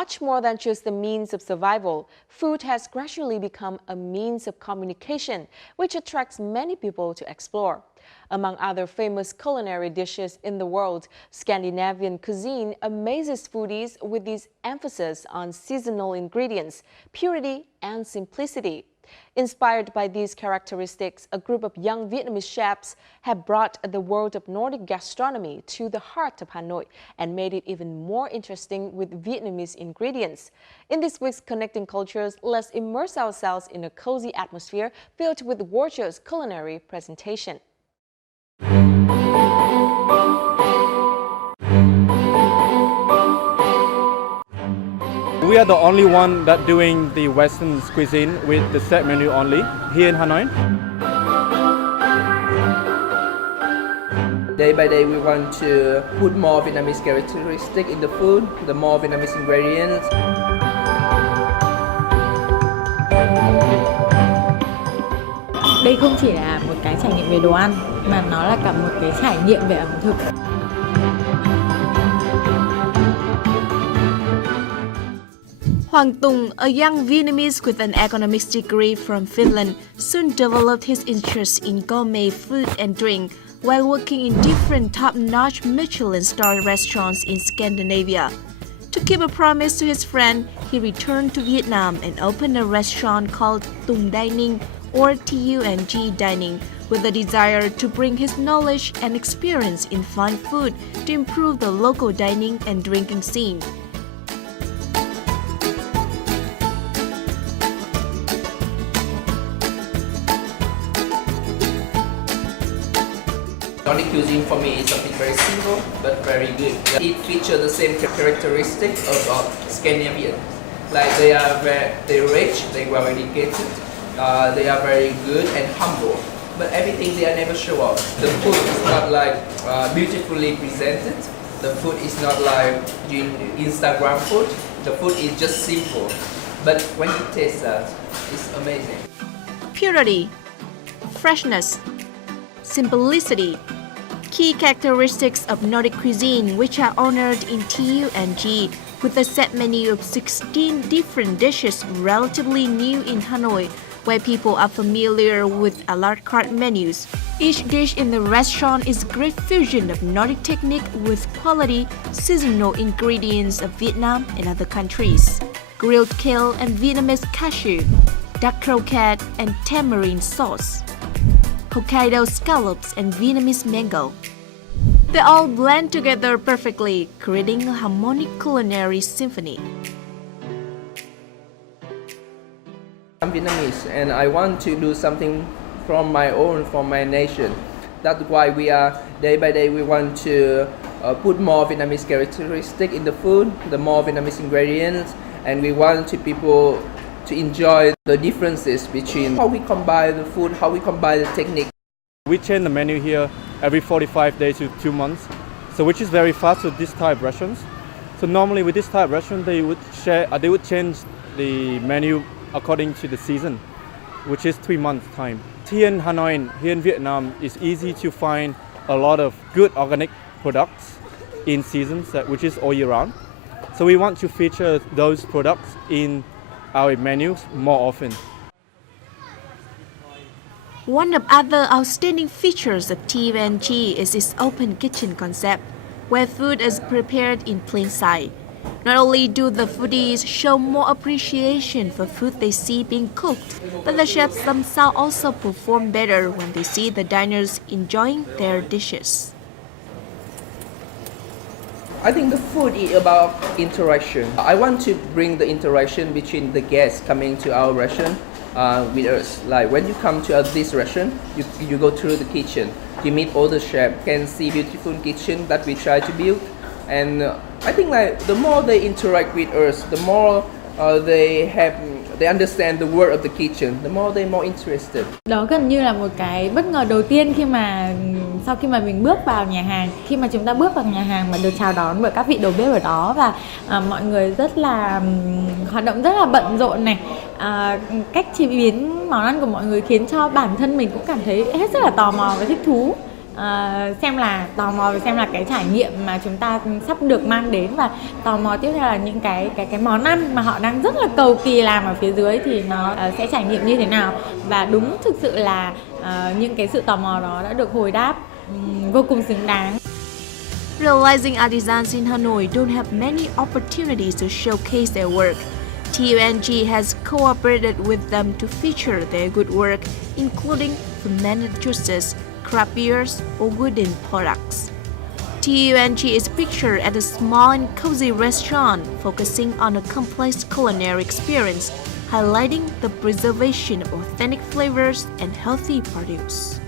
Much more than just the means of survival, food has gradually become a means of communication, which attracts many people to explore. Among other famous culinary dishes in the world, Scandinavian cuisine amazes foodies with its emphasis on seasonal ingredients, purity, and simplicity. Inspired by these characteristics, a group of young Vietnamese chefs have brought the world of Nordic gastronomy to the heart of Hanoi and made it even more interesting with Vietnamese ingredients. In this week's Connecting Cultures, let's immerse ourselves in a cozy atmosphere filled with gorgeous culinary presentation. We are the only one that doing the Western cuisine with the set menu only here in Hanoi. Day by day, we want to put more Vietnamese characteristics in the food, the more Vietnamese ingredients. Đây không chỉ là một cái trải nghiệm về đồ ăn, mà nó là cả một cái trải nghiệm về ẩm thực. Hoàng Tùng, a young Vietnamese with an economics degree from Finland, soon developed his interest in gourmet food and drink while working in different top-notch Michelin-starred restaurants in Scandinavia. To keep a promise to his friend, he returned to Vietnam and opened a restaurant called T.U.N.G Dining or T.U.N.G Dining with a desire to bring his knowledge and experience in fine food to improve the local dining and drinking scene. Nordic cuisine for me is something very simple but very good. It features the same characteristic of Scandinavian. Like they're rich, they are very dedicated, they are very good and humble. But everything they are never show off. The food is not like beautifully presented. The food is not like Instagram food. The food is just simple. But when you taste that, it's amazing. Purity, freshness, simplicity. Key characteristics of Nordic cuisine, which are honored in T.U.N.G, with a set menu of 16 different dishes relatively new in Hanoi, where people are familiar with a la carte menus. Each dish in the restaurant is a great fusion of Nordic technique with quality, seasonal ingredients of Vietnam and other countries. Grilled kale and Vietnamese cashew, duck croquette and tamarind sauce, Hokkaido scallops and Vietnamese mango. They all blend together perfectly, creating a harmonic culinary symphony. I'm Vietnamese and I want to do something from my own, from my nation. That's why we are, day by day, we want to put more Vietnamese characteristics in the food, the more Vietnamese ingredients, and we want people to enjoy the differences between how we combine the food, how we combine the technique. We change the menu here every 45 days to 2 months, so which is very fast with this type of restaurants. So normally with this type of restaurant, they would change the menu according to the season, which is 3 months time. Here in Hanoi, here in Vietnam, it's easy to find a lot of good organic products in seasons, which is all year round. So we want to feature those products in our menus more often. One of other outstanding features of T.U.N.G is its open kitchen concept, where food is prepared in plain sight. Not only do the foodies show more appreciation for food they see being cooked, but the chefs themselves also perform better when they see the diners enjoying their dishes. I think the food is about interaction. I want to bring the interaction between the guests coming to our restaurant with us. Like when you come to this restaurant, you go through the kitchen, you meet all the chefs, can see beautiful kitchen that we try to build. And I think like the more they interact with us, the more they understand the word of the kitchen, the more they're more interested. Đó gần như là một cái bất ngờ đầu tiên sau khi mà mình bước vào nhà hàng. Khi mà chúng ta bước vào nhà hàng mà được chào đón bởi các vị đầu bếp ở đó và mọi người rất là hoạt động rất là bận rộn này. Cách chế biến món ăn của mọi người khiến cho bản thân mình cũng cảm thấy hết sức là tò mò và thích thú. xem là tò mò về xem là cái trải nghiệm mà chúng ta sắp được mang đến, và tò mò tiếp theo là những cái món ăn mà họ đang rất là cầu kỳ làm ở phía dưới thì nó sẽ trải nghiệm như thế nào. Và đúng thực sự là những cái sự tò mò đó đã được hồi đáp vô cùng xứng đáng. Realizing artisans in Hanoi don't have many opportunities to showcase their work, T.U.N.G has cooperated with them to feature their good work, including fermented juices, craft beers, or wooden products. T.U.N.G is pictured as a small and cozy restaurant focusing on a complex culinary experience, highlighting the preservation of authentic flavors and healthy produce.